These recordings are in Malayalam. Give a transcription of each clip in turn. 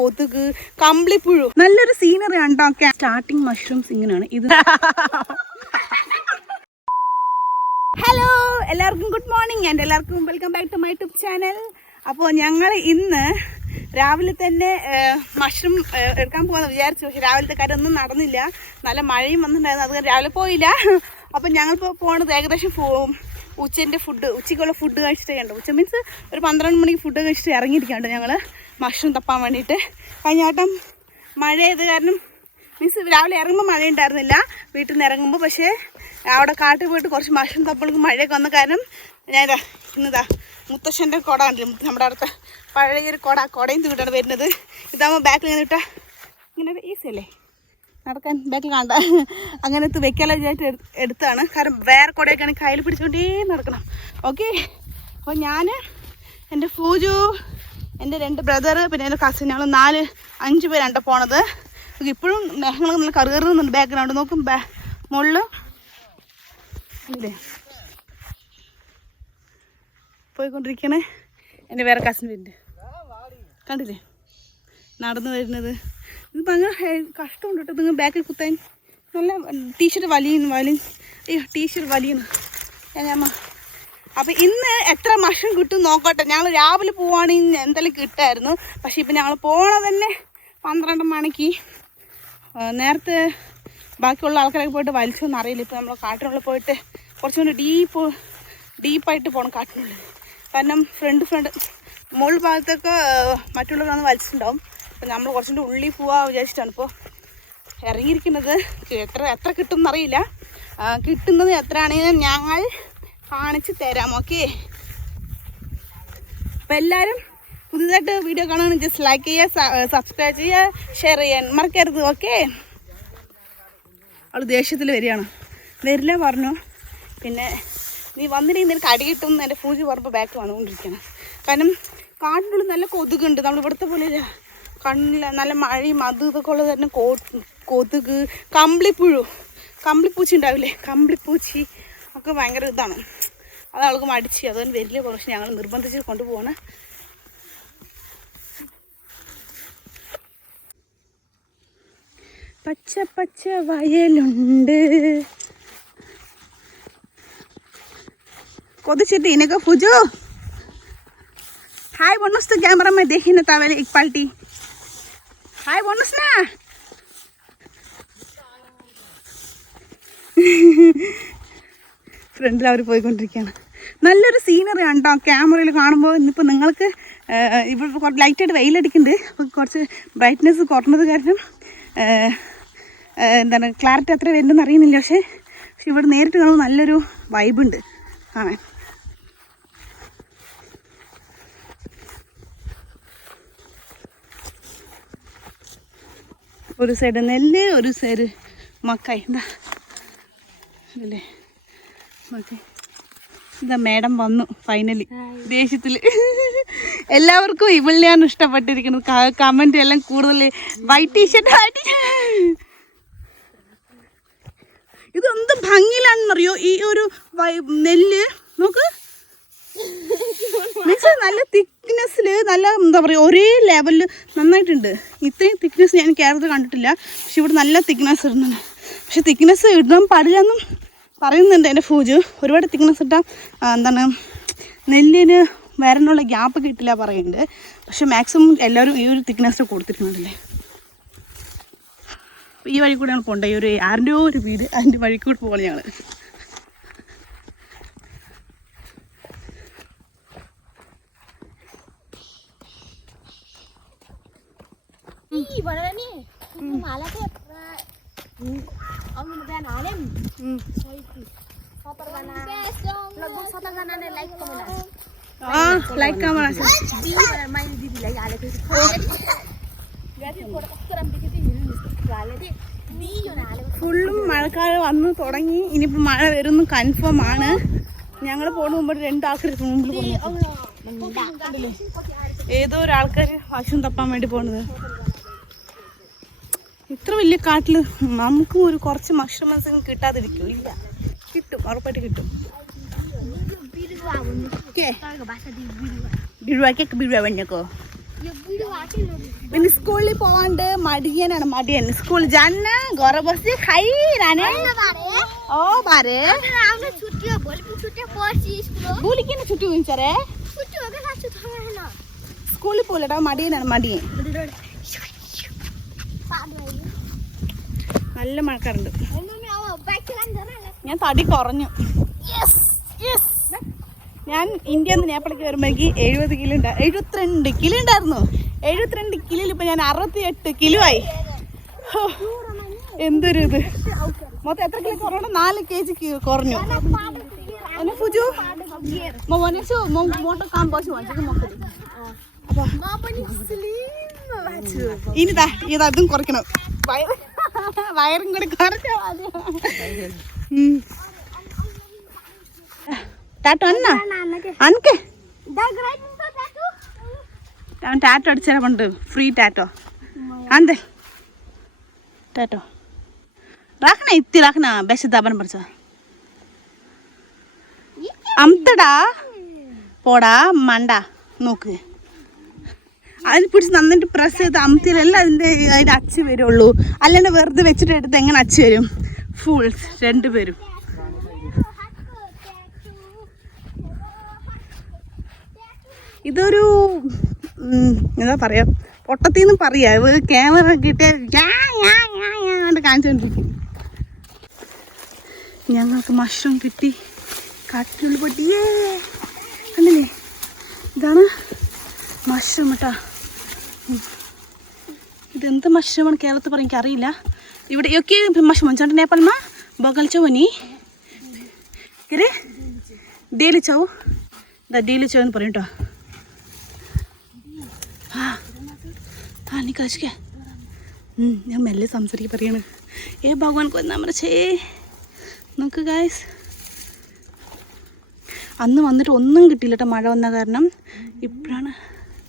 കൊതുക് കമ്പിളിപ്പുഴു നല്ലൊരു സീനറി ഉണ്ടാക്കാൻ സ്റ്റാർട്ടിങ് മഷ്റൂംസ് ഇങ്ങനെയാണ്. ഇത് ഹലോ എല്ലാവർക്കും ഗുഡ് മോർണിംഗ് ആൻഡ് എല്ലാവർക്കും welcome back to my YouTube channel അപ്പോൾ ഞങ്ങൾ ഇന്ന് രാവിലെ തന്നെ മഷ്റൂം എടുക്കാൻ പോകാമെന്ന് വിചാരിച്ചു. പക്ഷെ രാവിലത്തെ കാര്യം ഒന്നും നടന്നില്ല. നല്ല മഴയും വന്നിട്ടുണ്ടായിരുന്നു. അതുകൊണ്ട് രാവിലെ പോയില്ല. അപ്പം ഞങ്ങളിപ്പോൾ പോണത് ഏകദേശം ഉച്ചന്റെ ഫുഡ് ഉച്ചയ്ക്കുള്ള ഫുഡ് കഴിച്ചിട്ടേ ഉണ്ട് ഉച്ച മീൻസ് ഒരു പന്ത്രണ്ട് മണിക്ക് ഫുഡ് കഴിച്ചിട്ട് ഇറങ്ങിയിരിക്കാണ്ട് ഞങ്ങൾ മഷ്റൂം തപ്പാൻ വേണ്ടിയിട്ട്. കഴിഞ്ഞ വട്ടം മഴ ആയത് കാരണം മീൻസ് രാവിലെ ഇറങ്ങുമ്പോൾ മഴ ഉണ്ടായിരുന്നില്ല വീട്ടിൽ നിന്ന് ഇറങ്ങുമ്പോൾ പക്ഷേ അവിടെ കാട്ടിൽ പോയിട്ട് കുറച്ച് മഷ്റൂം തപ്പുകൾക്ക് മഴയൊക്കെ വന്ന കാരണം ഞാൻ ഇതാ ഇന്നിതാ മുത്തശ്ശന്റെ കുട കണ്ടില്ല? നമ്മുടെ അടുത്ത പഴയൊരു കുട കുടയും തൂട്ടാണ് വരുന്നത്. ഇതാകുമ്പോൾ ബാക്കിൽ ഇങ്ങനെ ഇങ്ങനെ ഈസി അല്ലേ? നടക്കാൻ ബാക്കിൽ കാണണ്ട. അങ്ങനെ വെക്കാലോ വിചാരിച്ച് വിചാരിച്ചിട്ട് എടുത്താണ് കാരണം വേറെ കുടയൊക്കെ ആണെങ്കിൽ കയ്യിൽ പിടിച്ചുകൊണ്ടേ നടക്കണം. ഓക്കെ അപ്പോൾ ഞാൻ എന്റെ ഫൂജു എന്റെ രണ്ട് ബ്രദർ പിന്നെ എന്റെ കസിൻ ഞങ്ങൾ നാല് അഞ്ച് പേരാണ് പോണത്. ഇപ്പോഴും മേഘങ്ങൾ നല്ല കറുകറുന്നുണ്ട് ബാക്ക്ഗ്രൗണ്ട് നോക്കും ബാ മുകളിൽ ഇല്ലേ? പോയിക്കൊണ്ടിരിക്കണേ. എന്റെ വേറെ കസിൻ വരുന്നുണ്ട്. കണ്ടില്ലേ? നടന്നു വരുന്നത്. ഇതിപ്പോൾ അങ്ങനെ കഷ്ടമുണ്ട് കേട്ടോ നിങ്ങൾ ബാക്കിൽ കുത്താൻ. നല്ല ടീഷർട്ട് വലിയ വലിയ ടീഷർട്ട് ഞാൻ ഞാനമ്മ അപ്പം ഇന്ന് എത്ര മഷം കിട്ടും നോക്കട്ടെ. ഞങ്ങൾ രാവിലെ പോവുകയാണെങ്കിൽ എന്തെങ്കിലും കിട്ടായിരുന്നു. പക്ഷേ ഇപ്പം ഞങ്ങൾ പോണ തന്നെ പന്ത്രണ്ട് മണിക്ക്. നേരത്തെ ബാക്കിയുള്ള ആൾക്കാരൊക്കെ പോയിട്ട് വലിച്ചൊന്നും അറിയില്ല. ഇപ്പൊ നമ്മൾ കാട്ടിനുള്ളിൽ പോയിട്ട് കുറച്ചും കൂടി ഡീപ്പ് ഡീപ്പായിട്ട് പോകണം കാട്ടിനുള്ളിൽ. കാരണം ഫ്രണ്ട് ഫ്രണ്ട് മുകൾ ഭാഗത്തൊക്കെ മറ്റുള്ളവരൊന്ന് വലിച്ചിട്ടുണ്ടാവും. അപ്പം നമ്മൾ കുറച്ചും കൂടി ഉള്ളിൽ പോവാ വിചാരിച്ചിട്ടാണ് ഇപ്പോൾ ഇറങ്ങിയിരിക്കുന്നത്. എത്ര എത്ര കിട്ടും എന്നറിയില്ല. കിട്ടുന്നത് എത്രയാണെങ്കിലും ഞങ്ങൾ കാണിച്ച് തരാം ഓക്കെ അപ്പം എല്ലാവരും പുതിയതായിട്ട് വീഡിയോ കാണുകയാണെങ്കിൽ ജസ്റ്റ് ലൈക്ക് ചെയ്യുക സബ്സ്ക്രൈബ് ചെയ്യുക ഷെയർ ചെയ്യാൻ മറക്കരുത് ഓക്കെ അവൾ ദേഷ്യത്തിൽ വരികയാണ്. വരില്ല പറഞ്ഞു. പിന്നെ നീ വന്നില്ലെങ്കിൽ നിനക്ക് അടി കിട്ടും എന്ന് എന്റെ പൂജ പറഞ്ഞപ്പോൾ ബാക്ക് വന്നുകൊണ്ടിരിക്കുകയാണ്. കാരണം കാട്ടിനുള്ളിൽ നല്ല കൊതുകുണ്ട്. നമ്മൾ ഇവിടുത്തെ പോലെ കണ്ണില്ല നല്ല മഴയും അത് ഇതൊക്കെ ഉള്ളത് തന്നെ കൊതുക് കമ്പിളിപ്പുഴു. കമ്പിളിപ്പൂച്ചി ഉണ്ടാവില്ലേ? കമ്പിളിപ്പൂച്ചി. ഒക്കെ ഭയങ്കര ഇതാണ്. അത് ആൾക്ക് മടിച്ച്. അതുകൊണ്ട് വലിയ കുറച്ച് ഞങ്ങൾ നിർബന്ധിച്ച് കൊണ്ടുപോകണം പച്ച പച്ച വയലുണ്ട്. കൊതിച്ചിട്ടീനൊക്കെ ഫുജു. ഹായ് ബോണസ് ക്യാമറമ്മ ദേഹിന താവല ഇക്പാൾട്ടി ഹായ് ബോണസ് നാ. ഫ്രണ്ടിൽ അവർ പോയിക്കൊണ്ടിരിക്കുകയാണ്. നല്ലൊരു സീനറി ഉണ്ടോ ക്യാമറയിൽ കാണുമ്പോൾ ഇന്നിപ്പോൾ നിങ്ങൾക്ക് ഇവിടെ കുറച്ച് ലൈറ്റായിട്ട് വെയിലടിക്കുന്നുണ്ട് അപ്പോൾ കുറച്ച് ബ്രൈറ്റ്നെസ് കുറഞ്ഞത് കാരണം എന്താണ് ക്ലാരിറ്റി അത്ര വരുന്നതെന്ന് അറിയുന്നില്ല. പക്ഷേ പക്ഷെ ഇവിടെ നേരിട്ട് കാണുമ്പോൾ നല്ലൊരു വൈബുണ്ട് കാണാൻ. ഒരു സൈഡ് നെല്ല് ഒരു സൈഡ് മക്കായി. എന്താ അല്ലേ ഇതാ മേഡം വന്നു ഫൈനലി ദേഷ്യത്തിൽ എല്ലാവർക്കും ഇവളിനെയാണ് ഇഷ്ടപ്പെട്ടിരിക്കുന്നത്. കമന്റ് എല്ലാം കൂടുതൽ വൈറ്റ് ടീഷർട്ട് ആയിട്ട് ഇത് എന്ത് ഭംഗിയിലാണെന്നറിയോ? ഈ ഒരു നെല്ല് നോക്ക്. നല്ല തിക്നെസ്സിൽ നല്ല എന്താ പറയുക ഒരേ ലെവലിൽ നന്നായിട്ടുണ്ട്. ഇത്രയും തിക്നെസ് ഞാൻ കേരളത്തിൽ കണ്ടിട്ടില്ല. പക്ഷെ ഇവിടെ നല്ല തിക്നെസ് ഇടുന്നുണ്ട്. പക്ഷെ തിക്നെസ് ഇടാൻ പാടില്ലെന്നും പറയുന്നുണ്ട് എന്റെ ഫൂജ്. ഒരുപാട് തിക്നെസ് ഇട്ടാൽ എന്താണ് നെല്ലിന് വരാനുള്ള ഗ്യാപ്പ് കിട്ടില്ല പറയുന്നുണ്ട്. പക്ഷെ മാക്സിമം എല്ലാവരും ഈ ഒരു തിക്നെസ് കൊടുത്തിരുന്നുണ്ടല്ലേ ഈ വഴി കൂടെയാണ് പോകേണ്ടത് ഈ ഒരു ആറിന്റെ ഒരു വീട് അതിന്റെ വഴി കൂടെ പോകണം ഞങ്ങൾ. ഈ വളരെ? ഫുള്ളും മഴക്കാലം വന്ന് തുടങ്ങി ഇനിയിപ്പോൾ മഴ വരുന്നു കൺഫേം ആണ് ഞങ്ങൾ പോണ മുമ്പ് രണ്ട് ആൾക്കാർ മുമ്പിൽ ഏതോ ഒരു ആൾക്കാർ ഭക്ഷണം തപ്പാൻ വേണ്ടി പോണത് ഇത്ര വലിയ കാട്ടിൽ നമുക്കും ഒരു കുറച്ച് മഷ്റൂംസ് കിട്ടാതിരിക്കും. ഇല്ല. കിട്ടും ഉറപ്പായിട്ട് കിട്ടും. ബിരുവാ സ്കൂളിൽ പോവാണ്ട് മടിയനാണ് മടിയൻ. സ്കൂൾ ജന്ന ഗോറ ബസ് ഹൈ ചുറ്റി വിളിച്ചാറേ സ്കൂളിൽ പോലട്ടാ മടിയനാണ് മടിയൻ. നല്ല മഴക്കാറുണ്ട്. ഞാൻ തടി കുറഞ്ഞു. ഞാൻ ഇന്ത്യ നിന്ന് നേപ്പാളിലേക്ക് വരുമ്പോഴേക്ക് എഴുപത് കിലോ ഉണ്ട് എഴുപത്തിരണ്ട് കിലോ ഉണ്ടായിരുന്നു. എഴുപത്തിരണ്ട് കിലോയിൽ ഇപ്പൊ ഞാൻ അറുപത്തി എട്ട് കിലോ ആയി. എന്തൊരു ഇത്. മൊത്തം എത്ര കിലോ കുറഞ്ഞു നാല് കെ ജി കുറഞ്ഞു. ഇനിതാ ഫുജു? മോനെ മോട്ടോ മൊത്തം ഇത് കുറയ്ക്കണം. వైరింగ్ కూడా కొరచేవాళ్ళు టాటో అన్న అందుకే టాటో అడిచారమంటు ఫ్రీ టాటో అందే టాటో రాకనా ఇత్తి రాకనా బెస్ట్ దాబని పడుచు అంతడా పోడా మండా నూకు അതിന് പിടിച്ച് നന്നായിട്ട് പ്രസ് ചെയ്ത് അമത്തിലല്ല അതിന്റെ അതിന്റെ അച്ച് വരുള്ളൂ. അല്ലാണ്ട് വെറുതെ വെച്ചിട്ട് എടുത്ത് എങ്ങനെ അച്ച് വരും? ഫുൾ രണ്ടുപേരും. ഇതൊരു എന്താ പറയാ പൊട്ടത്തിന്ന് പറയാ. ക്യാമറ കിട്ടിയ കാണിച്ചോണ്ടിരിക്കും. ഞങ്ങൾക്ക് മഷ്റൂം കിട്ടി. കാട്ടിനുള്ളിൽ പൊട്ടിയേ കണ്ടില്ലേ? ഇതാണ് മഷ്റൂം കേട്ടാ. ഇതെന്ത് മഷ്റൂമാണ് കേരളത്തിൽ പറയാൻ എനിക്കറിയില്ല. ഇവിടെ ഒക്കെ മഷ്റൂം ചേട്ടൻ നേപ്പാൾമാ ബഗൽ ചവനി ഇരെ ഡേലി ചവ് ഇതാ ഡേലി ചവ് എന്ന് പറയും കേട്ടോ. ആ നീ കഴിച്ചിക്ക ഞാൻ മെല്ലെ സംസാരിക്കാൻ പറയാണ്. ഏ ഭഗവാൻ കൊന്നാ മറിച്ചേ നോക്ക് ഗായ്സ് അന്ന് വന്നിട്ട് ഒന്നും കിട്ടിയില്ല കേട്ടോ മഴ വന്ന കാരണം. ഇപ്പോഴാണ്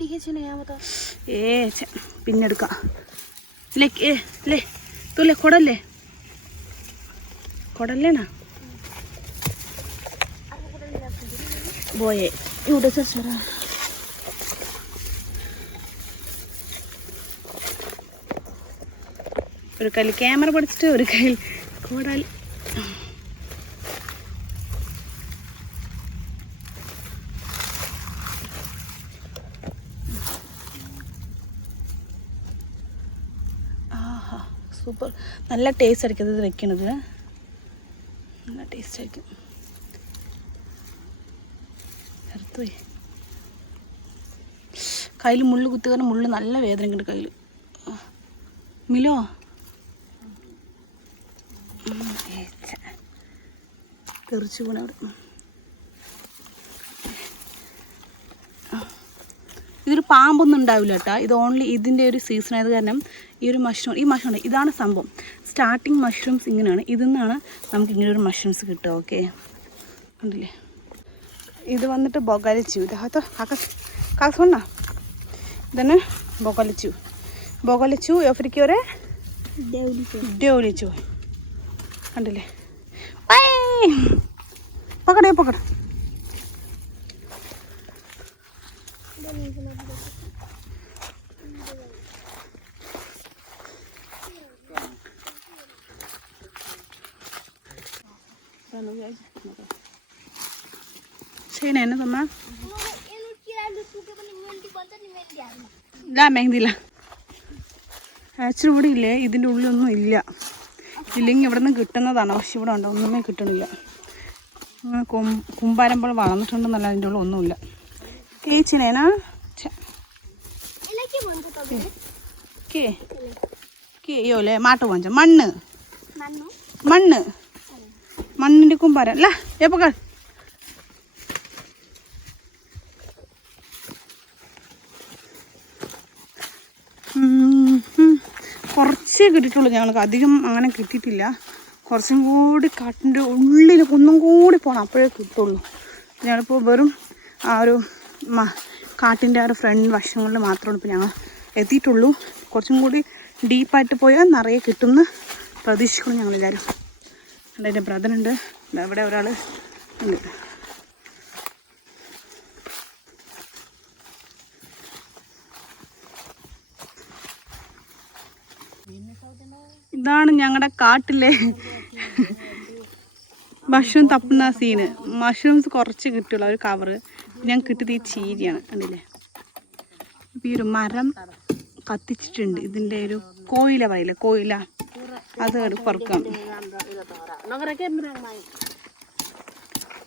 ഡിക്കേച്ചനെ ഞാൻ മത ഏ ഛെ, പിന്നെ എടുക്കാം. ലേ ഏ ലേ തുല്ലേ കൊടല്ലേ? കൊടല്ലേനാ പോയേ ഇവിടെ ചേച്ചാ ഒരു കയ്യിൽ ക്യാമറ പഠിച്ചിട്ട് ഒരു കയ്യിൽ കോടാൽ. നല്ല ടേസ്റ്റ് ആയിരിക്കും ഇത് വെക്കണത്. നല്ല ടേസ്റ്റ് ആയിരിക്കും. ചേർത്തുപോയി കയ്യിൽ മുള്ളു കുത്തുക മുള്ളു നല്ല വേദന ഉണ്ട് കയ്യിൽ മിലോ? തെറിച്ചു പോണ അവിടെ ആ. ഇതൊരു പാമ്പൊന്നും ഉണ്ടാവില്ല കേട്ടോ ഇത് ഓൺലി ഇതിന്റെ ഒരു സീസൺ ആയത് കാരണം ഈ ഒരു മഷ്റൂം ഈ മഷ്റൂം ഇതാണ് സംഭവം. സ്റ്റാർട്ടിങ് മഷ്റൂംസ് ഇങ്ങനെയാണ്. ഇതിൽ നിന്നാണ് നമുക്ക് ഇങ്ങനെ ഒരു മഷ്റൂംസ് കിട്ടുക ഓക്കെ ഉണ്ടല്ലേ ഇത് വന്നിട്ട് ബൊഗലിച്ചു. ഇത് ഹത്തോ കാസോണ്ണ ഇതന്നെ ബൊഗലിച്ചു. ബൊഗലിച്ചു എഫ്രിക്കോരെ ഡ്യോലിച്ചു കണ്ടില്ലേ! പകടേ പകട छैन ഇല്ലേ ഇതിന്റെ ഉള്ളിലൊന്നും ഇല്ല. ഇല്ലെങ്കിൽ ഇവിടെ നിന്ന് കിട്ടുന്നതാണ്. പക്ഷെ ഇവിടെ ഉണ്ടോ? ഒന്നുമേ കിട്ടണില്ല. കൊമ്പാരം പോലെ വളർന്നിട്ടുണ്ടെന്നല്ല അതിന്റെ ഉള്ളിൽ ഒന്നുമില്ല. কেছিলেনা ಕೆ ಕೆ ಯೋಲೆ ಮಾಟು ಮಂಜ ಮಣ್ಣು മണ്ണ്. മണ്ണിന്റെ കുമ്പാരം. അല്ല എപ്പക്കാൾ കുറച്ചേ കിട്ടിയിട്ടുള്ളൂ ഞങ്ങൾക്ക്. അധികം അങ്ങനെ കിട്ടിയിട്ടില്ല. കുറച്ചും കൂടി കാട്ടിന്റെ ഉള്ളിൽ കുന്നും കൂടി പോകണം അപ്പോഴേ കിട്ടുള്ളൂ. ഞങ്ങളിപ്പോൾ വെറും ആ ഒരു കാട്ടിന്റെ ഒരു ഫ്രണ്ട് വശങ്ങളിൽ മാത്രമാണ് ഇപ്പോൾ ഞങ്ങൾ എത്തിയിട്ടുള്ളൂ. കുറച്ചും കൂടി ഡീപ്പായിട്ട് പോയാൽ നിറയെ കിട്ടുമെന്ന് പ്രതീക്ഷിക്കണം ഞങ്ങളെല്ലാവരും അവിടെ എന്റെ ബ്രദറുണ്ട് അവിടെ ഒരാൾ ഉണ്ട്. ഇതാണ് ഞങ്ങളുടെ കാട്ടിലെ മഷ്റൂം തപ്പുന്ന സീന് മഷ്റൂംസ് കുറച്ച് കിട്ടുള്ളൂ ഒരു കവറ് ഞാൻ കിട്ടിയത് ഈ ചീരിയാണ് കണ്ടില്ലേ? ഇപ്പം ഈ ഒരു മരം കത്തിച്ചിട്ടുണ്ട്. ഇതിന്റെ ഒരു കോയില പറയില്ല കോയില. അത് എടു പറക്കാം.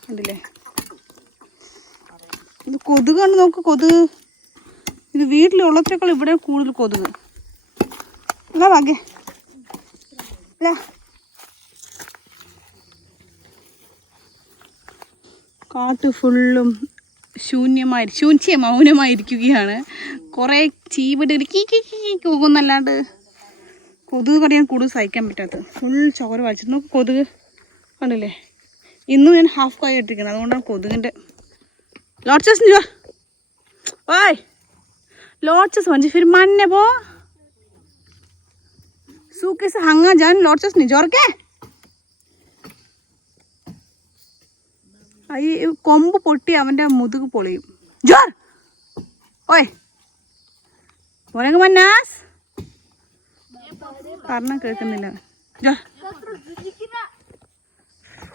കണ്ടില്ലേ? ഇത് കൊതുക് കണ്ട് നോക്ക് കൊതുക്. ഇത് വീട്ടിലുള്ളത്തേക്കാൾ ഇവിടെ കൂടുതൽ കൊതുക്. അല്ല ഭാഗ്യ അല്ല കാട്ട് ഫുള്ളും ശൂന്യമായി ശൂന്യ മൗനമായിരിക്കുകയാണ് കുറേ ചീവിട്ട് കീ കീ കീ കീ കൂകുന്നല്ലാണ്ട് കൊതുക് കടിയാൻ കൂടുതൽ സഹിക്കാൻ പറ്റാത്തത് ഫുൾ ചോര വലിച്ചിട്ട് നോക്ക് കൊതുക് കണ്ടില്ലേ ഇന്നും ഞാൻ ഹാഫ് കായ ഇട്ടിരിക്കുന്നത് അതുകൊണ്ടാണ് കൊതുകിൻ്റെ ലോഡ്സസ് നിജോ ഓയ് ലോഡ്സസ് വഞ്ചി ഫിർ മാന്നെ പോ सूखे से हंगा जान लॉर्चस निजोर के ഈ കൊമ്പ് പൊട്ടി അവന്റെ മുതുക് പൊളിയും. ജോർ! ഓയ്! പോരങ്ങ് മന്നാസ് പറഞ്ഞ കേൾക്കുന്നില്ല. ജോർ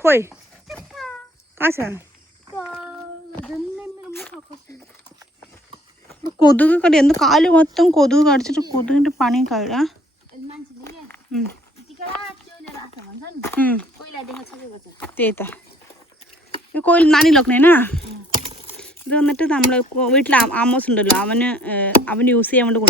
ഹോയ്. കാശാണ് കൊതുക് കടി എന്ത് കാൽ മൊത്തം കൊതുക് കടിച്ചിട്ട് കൊതുകിന്റെ പണി കഴിയാ. ഉം. തേത്ത ഈ കോയിൽ നാനി ലോക്കണേനാ? ഇത് വന്നിട്ട് നമ്മൾ വീട്ടിൽ ആ- ആമോസ് ഉണ്ടല്ലോ അവന് ഏഹ്, അവന് യൂസ് ചെയ്യാൻ വേണ്ടി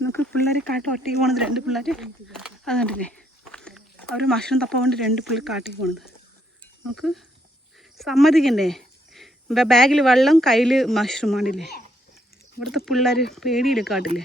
നമുക്ക് പിള്ളേർ കാട്ടി ഒറ്റയ്ക്ക് പോണത് രണ്ട് പിള്ളേർ അത് കണ്ടില്ലേ? അവർ മഷ്റൂം തപ്പാൻ വേണ്ടി രണ്ട് പിള്ളേർ കാട്ടിക്ക് പോണത്. നമുക്ക് സമ്മതിക്കണ്ടേ? ബാഗിൽ വെള്ളം കയ്യിൽ മഷ്റൂം ആണില്ലേ? ഇവിടുത്തെ പിള്ളേർ പേടിയിൽ കാട്ടില്ലേ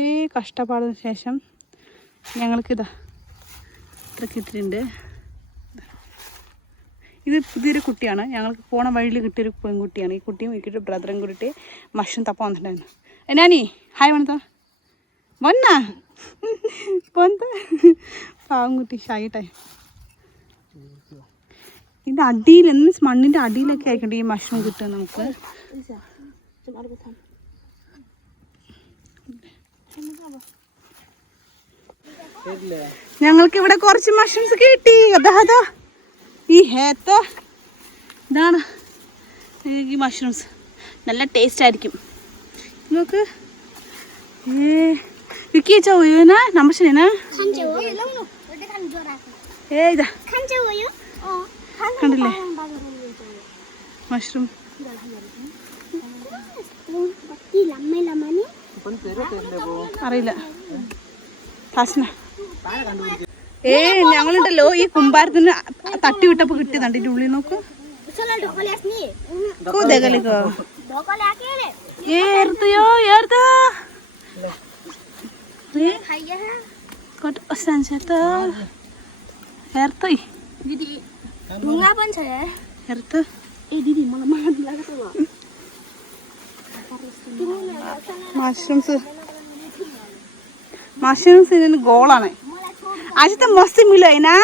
കുറേ കഷ്ടപ്പാടിന് ശേഷം ഞങ്ങൾക്കിതാ ഇത്ര കിട്ടിയിട്ടുണ്ട്. ഇത് പുതിയൊരു കുട്ടിയാണ്. ഞങ്ങൾക്ക് പോണ വഴിയിൽ കിട്ടിയൊരു പെൺകുട്ടിയാണ്. ഈ കുട്ടിയും ഇക്കിട്ട് ബ്രദറും കൂടിയിട്ട് മഷും തപ്പാൻ വന്നിട്ടുണ്ടായിരുന്നു. നാനി ഹായ് വന്നത വന്ന. പോന്ത പാവം കുട്ടി ഷായിട്ടായി ഇതിന്റെ അടിയിൽ എന്ന് മണ്ണിന്റെ അടിയിലൊക്കെ ആയിക്കോട്ടെ ഈ മഷ്റൂം കിട്ടുക നമുക്ക്? ഞങ്ങൾക്ക് ഇവിടെ കുറച്ച് മഷ്റൂംസ് കിട്ടി അതാ ഈ ഹേത്ത ഇതാണ് ഈ മഷ്റൂംസ് നല്ല ടേസ്റ്റ് ആയിരിക്കും നോക്ക് ഏ വിക്കി ചോയോനാ നമ്പശനാ ഏ ഇതാ കണ്ടില്ലേ mushroom അറിയില്ല ഫാഷന ഏ ഞങ്ങളുണ്ടല്ലോ ഈ കുമ്പാരത്തിന് തട്ടി വിട്ടപ്പോ കിട്ടിയതുണ്ട് ഇതിന്റെ ഉള്ളിൽ നോക്ക് കൂതകലിക്കോ ഏർത്തയോ ഏർത്ത Kod osan seta. Hertoy. Didi, bunga pun saya. Herto. Eh, Didi, malah Mushrooms mushrooms ഗോളാണ് ആദ്യത്തെ മസ്തി മില്ല അതിനാ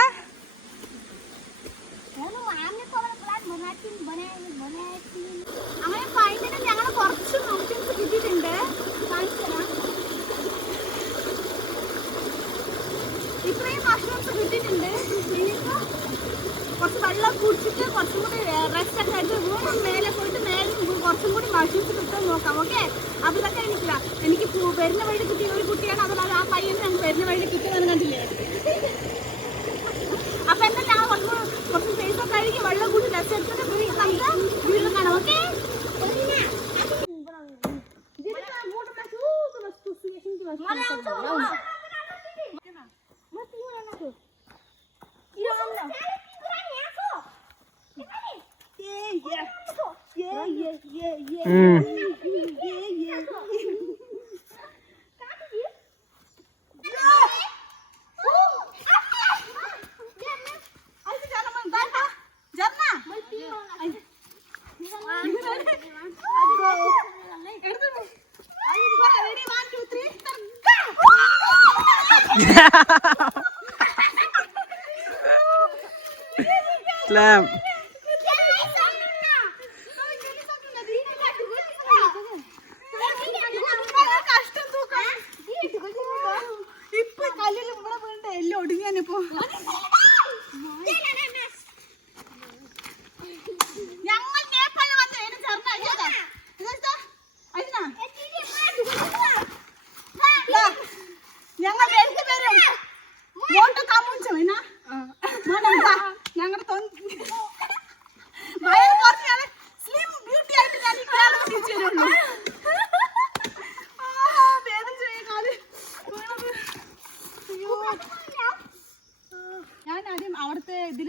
ഇതിൽ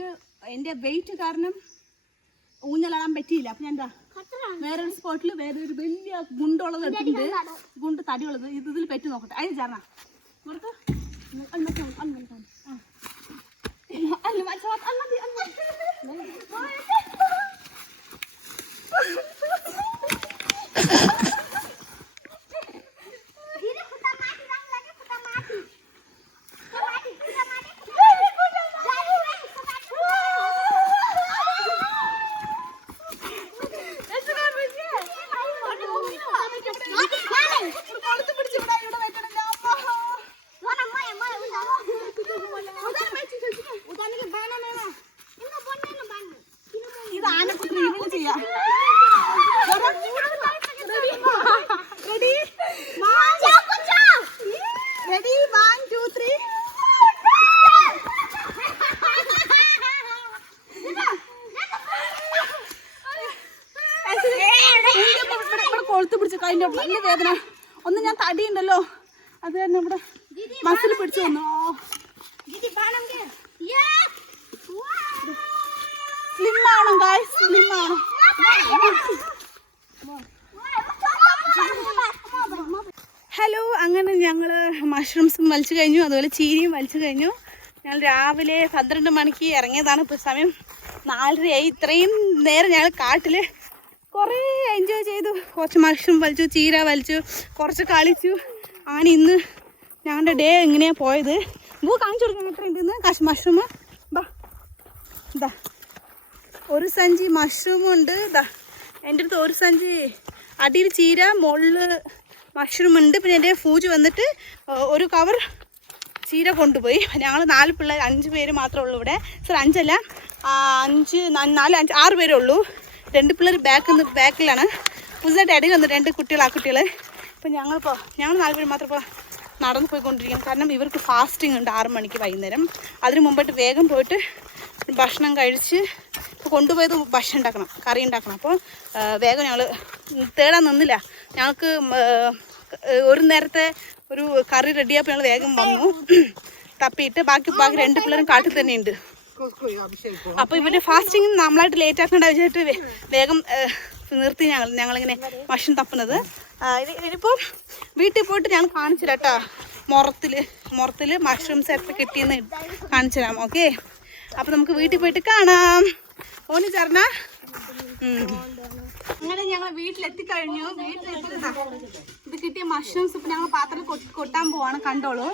എന്റെ വെയിറ്റ് കാരണം ഊഞ്ഞലാടാൻ പറ്റിയില്ല. അപ്പൊ ഞാൻ എന്താ വേറൊരു സ്പോട്ടിൽ വേറൊരു വലിയ ഗുണ്ടുള്ളത് എടുത്തിട്ടുണ്ട്. ഗുണ്ട് തടിയുള്ളത്. ഇത് ഇതിൽ പറ്റി നോക്കട്ടെ. അതിന് ചേർന്ന. കൊടുത്ത് കൊടുത്ത് പിടിച്ച് ഇവിടെ ഇവിടെ വെക്കണം ഞാൻ ഇത് ആനക്കുട്ടി ഇതിന് ചെയ്യാം ready ready one two three ഇവിടെ കൊളുത്ത് പിടിച്ച് കഴിഞ്ഞ നല്ല വേദന ഒന്ന് ഞാൻ തടിയുണ്ടല്ലോ അത് തന്നെ ഇവിടെ മസിൽ പിടിച്ചു വന്നു സ്ലിം ആവണം ഗായ്സ് സ്ലിം ആവണം ഹലോ അങ്ങനെ ഞങ്ങൾ മഷ്റൂംസും വലിച്ചു കഴിഞ്ഞു അതുപോലെ ചീനിയും വലിച്ചു കഴിഞ്ഞു. ഞങ്ങൾ രാവിലെ പന്ത്രണ്ട് മണിക്ക് ഇറങ്ങിയതാണ്. ഇപ്പോൾ സമയം നാലരയായി. ഇത്രയും നേരം ഞങ്ങൾ കാട്ടിൽ കുറേ എൻജോയ് ചെയ്തു. കുറച്ച് മഷ്റൂം വലിച്ചു ചീര വലിച്ചു കുറച്ച് കളിച്ചു. അങ്ങനെ ഇന്ന് ഞങ്ങളുടെ ഡേ എങ്ങനെയാണ് പോയത്? ഇപ്പോൾ കാണിച്ചു കൊടുക്കാൻ ഇത്രയും ഇന്ന്? കാശ് മഷ്റൂം ബാ. ഇതാ ഒരു സഞ്ചി മഷ്റൂമും ഉണ്ട്. ഇതാ എന്റെ അടുത്ത് ഒരു സഞ്ചി. അടിയിൽ ചീര മുകളിൽ മഷ്റൂം ഉണ്ട്. പിന്നെ എന്റെ ഫൂജ് വന്നിട്ട് ഒരു കവർ ചീര കൊണ്ടുപോയി. ഞങ്ങൾ നാല് പിള്ളേർ അഞ്ച് പേര് മാത്രമേ ഉള്ളൂ ഇവിടെ. സർ അഞ്ചല്ല. അഞ്ച് നാല് അഞ്ച് ആറ് പേരേ ഉള്ളൂ. രണ്ട് പിള്ളേർ ബാക്കിൽ നിന്ന് ബാക്കിലാണ് പുതുതായിട്ട് ഇടയിൽ വന്നു രണ്ട് കുട്ടികൾ ആ കുട്ടികൾ ഇപ്പം ഞങ്ങളിപ്പോൾ ഞങ്ങൾ നാല് പേര് മാത്രം ഇപ്പോൾ നടന്നു പോയിക്കൊണ്ടിരിക്കും കാരണം ഇവർക്ക് ഫാസ്റ്റിംഗ് ഉണ്ട് ആറ് മണിക്ക് വൈകുന്നേരം. അതിന് മുമ്പായിട്ട് വേഗം പോയിട്ട് ഭക്ഷണം കഴിച്ച് ഇപ്പോൾ കൊണ്ടുപോയത് ഭക്ഷണം ഉണ്ടാക്കണം കറി ഉണ്ടാക്കണം. അപ്പോൾ വേഗം ഞങ്ങൾ തേടാൻ നിന്നില്ല. ഞങ്ങൾക്ക് ഒരു നേരത്തെ ഒരു കറി റെഡിയായപ്പോൾ ഞങ്ങൾ വേഗം വന്നു. തപ്പിയിട്ട് ബാക്കി ബാക്കി രണ്ട് പിള്ളേരും കാട്ടിൽ തന്നെ ഉണ്ട് അപ്പോൾ ഇവരുടെ ഫാസ്റ്റിംഗ് നമ്മളായിട്ട് ലേറ്റ് ആക്കേണ്ട വിചാരിച്ചിട്ട് വേഗം നിർത്തി ഞങ്ങൾ ഞങ്ങളിങ്ങനെ മഷും തപ്പുന്നത്. ഇതിപ്പോ വീട്ടിൽ പോയിട്ട് ഞാൻ കാണിച്ചു തരാം കേട്ടോ മുറത്തിൽ മുറത്തിൽ മഷ്റൂംസ് എത്ര കിട്ടിയെന്ന് കാണിച്ചു തരാം ഓക്കെ അപ്പോൾ നമുക്ക് വീട്ടിൽ പോയിട്ട് കാണാം. ഓന് ചേർന്ന? അങ്ങനെ ഞങ്ങൾ വീട്ടിലെത്തിക്കഴിഞ്ഞു. വീട്ടിലെത്തിയതാ ഇത് കിട്ടിയ മഷ്റൂംസ് ഇപ്പം ഞങ്ങൾ പാത്രത്തിൽ കൊ- കൊട്ടാൻ പോവാണ് കണ്ടോളൂ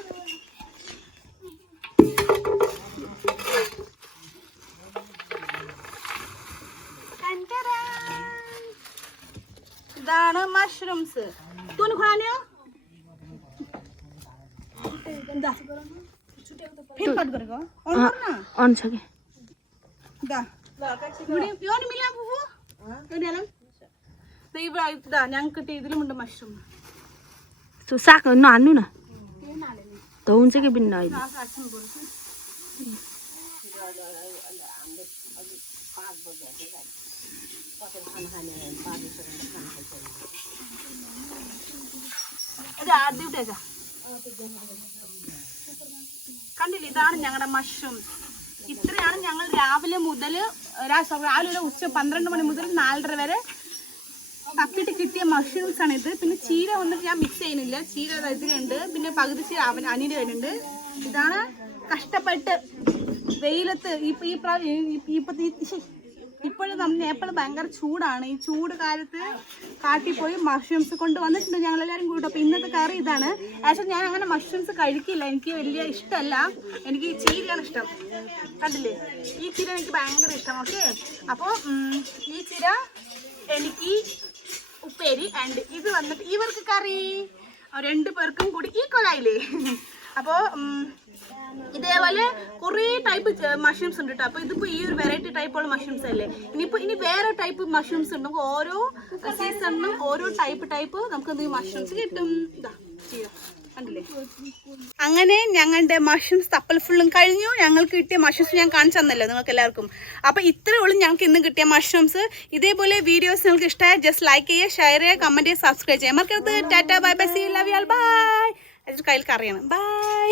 ഇതാണ് മഷ്റൂംസ് തൂന് ഖാനിയോ എന്താ फिर कट करेगा और करना ऑन सके ഇതാ ഇവിടെ യോന് മില്ല പൂവു യോനെല്ലാം ഇവിടെ ഇതാ ഞങ്ങൾക്ക് കിട്ടിയ ഇതിലുമുണ്ട് മഷ്റൂം तो साग न हान्नु न त हुन्छ कि बिन्न अहिले അച്ഛൻ കൊടുത്തു ഇത് ആദ്യം ഇട്ടേച്ചാ കണ്ടില്ലേ ഇതാണ് ഞങ്ങളുടെ മഷ്റൂം ഇത്രയാണ് ഞങ്ങൾ രാവിലെ മുതൽ രാവിലെ ഒരു ഉച്ച പന്ത്രണ്ട് മണി മുതൽ നാലര വരെ തപ്പിട്ട് കിട്ടിയ മഷ്റൂംസ് ആണ് ഇത് പിന്നെ ചീര വന്നിട്ട് ഞാൻ മിക്സ് ചെയ്യുന്നില്ല. ചീര ഇതിലുണ്ട്. പിന്നെ പകുതി ചീര അവൻ അനിയുടെ കയ്യിലുണ്ട്. ഇതാണ് കഷ്ടപ്പെട്ട് വെയിലത്ത് ഇപ്പൊ ഈ പ്രാവശ്യം ഇപ്പോഴും നമ്മൾ എപ്പോഴും ഭയങ്കര ചൂടാണ്. ഈ ചൂട് കാലത്ത് കാട്ടിൽ പോയി മഷ്റൂംസ് കൊണ്ട് വന്നിട്ടുണ്ട് ഞങ്ങൾ എല്ലാവരും കൂട്ടും അപ്പൊ ഇന്നത്തെ കറി ഇതാണ്. ആക്ച്വലി ഞാൻ അങ്ങനെ മഷ്റൂംസ് കഴിക്കില്ല. എനിക്ക് വലിയ ഇഷ്ടമല്ല. എനിക്ക് ഈ ചീരയാണ് ഇഷ്ടം. കണ്ടില്ലേ? ഈ ചീര എനിക്ക് ഭയങ്കര ഇഷ്ടം. ഓക്കെ അപ്പോൾ ഈ ചീര എനിക്ക് ഉപ്പേരി ആൻഡ് ഇത് വന്നിട്ട് ഇവർക്ക് കറി. രണ്ടു പേർക്കും കൂടി ഈക്വൽ ആയില്ലേ? അപ്പോൾ ഇതേപോലെ കുറേ ടൈപ്പ് മഷ്റൂംസ് ഉണ്ട് കേട്ടോ അപ്പോൾ ഇതിപ്പോൾ ഈ ഒരു വെറൈറ്റി ടൈപ്പുള്ള മഷ്റൂംസ് അല്ലേ? ഇനിയിപ്പോൾ ഇനി വേറെ ടൈപ്പ് മഷ്റൂംസ് ഉണ്ട്. നമുക്ക് ഓരോ സീസണിനും ഓരോ ടൈപ്പ് ടൈപ്പ് നമുക്ക് എന്ത് മഷ്റൂംസ് കിട്ടും. ഇതാ ചെയ്യാം. അങ്ങനെ ഞങ്ങളുടെ മഷ്റൂംസ് തപ്പൽ ഫുള്ളും കഴിഞ്ഞു. ഞങ്ങൾക്ക് കിട്ടിയ മഷ്റൂംസ് ഞാൻ കാണിച്ചു തന്നല്ലോ നിങ്ങൾക്ക് എല്ലാവർക്കും. അപ്പോൾ ഇത്രേ ഉള്ളൂ ഞങ്ങൾക്ക് ഇന്ന് കിട്ടിയ മഷ്റൂംസ് ഇതേപോലെ വീഡിയോസ് നിങ്ങൾക്ക് ഇഷ്ടമായ ജസ്റ്റ് ലൈക്ക് ചെയ്യുക ഷെയർ ചെയ്യുക കമന്റ് ചെയ്യുക സബ്സ്ക്രൈബ് ചെയ്യുക. മറക്കരുത്. Tata bye bye see love bye കയ്യിൽ കറിയണം. ബൈ